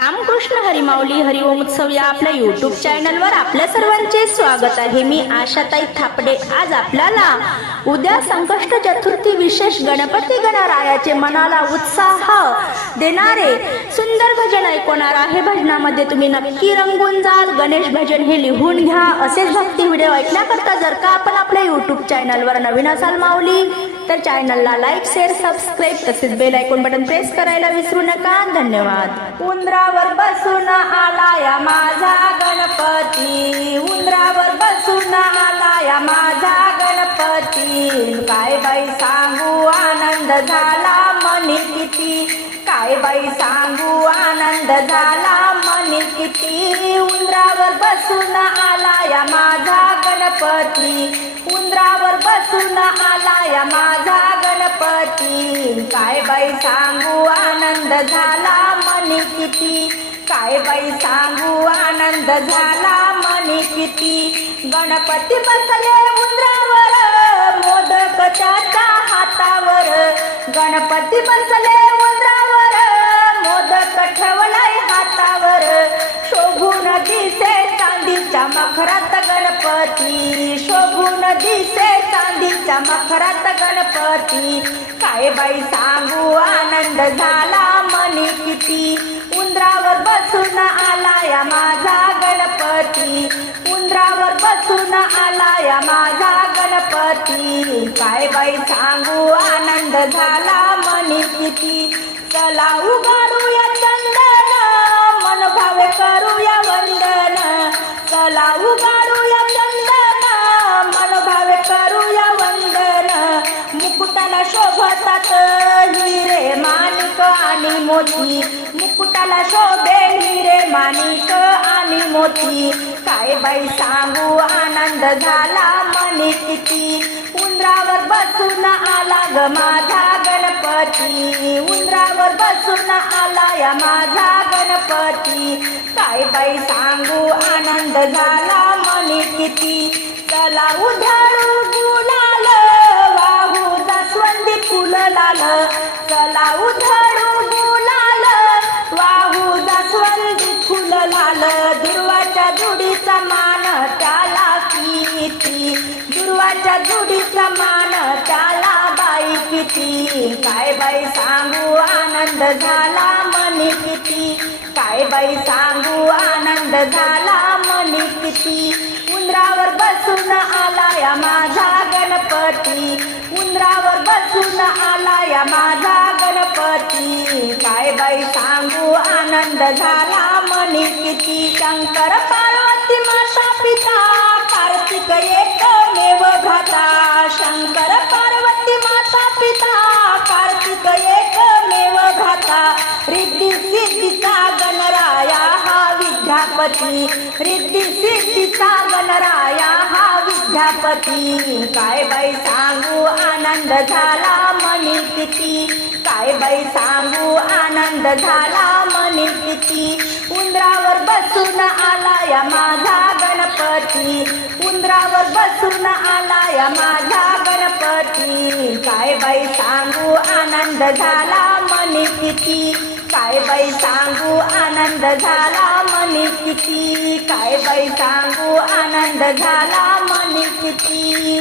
रामकृष्ण हरिमाऊली हरिओम उत्सव या आपल्या युट्यूब चॅनलवर आपल्या सर्वांचे स्वागत आहे. मी आशाताई थापडे. आज आपल्याला उद्या संकष्ट चतुर्थी विशेष गणपती गणरायाचे मनाला उत्साह देणारे सुंदर भजन ऐकवणार आहे. भजनामध्ये तुम्ही नक्की रंगून जाल. गणेश भजन हे लिहून घ्या. असेच भक्ती व्हिडिओ ऐकण्याकरता जर का आपण आपल्या युट्यूब चॅनलवर नवीन असाल माऊली तर चॅनलला लाईक शेअर सबस्क्राईब तसेच बेल आयकॉन बटन प्रेस करायला विसरू नका. धन्यवाद. उंदरावर बसून आलाया माझा गणपती. उंदरावर बसून आलाया माझा गणपती. काय बाई सांगू आनंद झाला मनी किती. काय बाई सांगू? आनंद झाला. मनी किती उंदरावर बसून आलाया माझा गणपती. उंदरावर बसून आलाया माझा गणपती. काय बाई सांगू? आनंद झाला. मनी किती? काय बाई सांगू? आनंद झाला. मनी किती? गणपती बसले उंदरावर. मोदक त्याच्या हातावर. गणपती बसले उंदरावर. गणपती. शोभून दिसे चांदीच्या मखरात गणपती. काय बाई सांगू आनंद झाला मनी किती. उंदरावर बसून आला या माझा गणपती. उंदरावर बसून आला या माझा गणपती. काय बाई सांगू आनंद झाला मनी किती. चला उगाडूया मुकुटाला शोभतात हिरे माणिक आणि मोती. मुकुटाला शोभे हिरे माणिक आणि मोती. काय बाई सांगू आनंद झाला मनी किती. उंदरावर बसून आला ग माझा गणपती. उंदरावर बसून आलाया माझा गणपती. काय बाई सांगू आनंद झाला मनी किती. चला उधळू लाल चला उधळू गुलाल वाहू जास्वंदी फुल लाल दुर्वाच्या जुडीचा मान त्याला किती? दुर्वाच्या जुडीचा मान त्याला बाई किती? काय बाई सांगू आनंद झाला मनी किती? काय बाई सांगू आनंद झाला मनी किती? उंदरावर बसून आला या माझा गणपती. उंदरावर बसून आलाया माझा गणपती काय बाई सांगू? आनंद झाला मनी किती. शंकर पार्वती माता पिता कार्तिक एकमेव भ्राता शंकर पार्वती माता पिता कार्तिक एकमेव भ्राता रिद्धी सिद्धीचा गणराया हा विद्यापती. रिद्धी सिद्धीचा गणराया हा विद्यापती. काय बाई सांगू? आनंद झाला मनी किती काय बाई सांगू? आनंद झाला मनी किती उंदरावर बसून आलाया माझा गणपती. उंदरावर बसून आलाया माझा गणपती. काय बाई सांगू? आनंद झाला मनी किती काय बाई सांगू? आनंद झाला मनी किती काय बाई सांगू? आनंद झाला मनी किती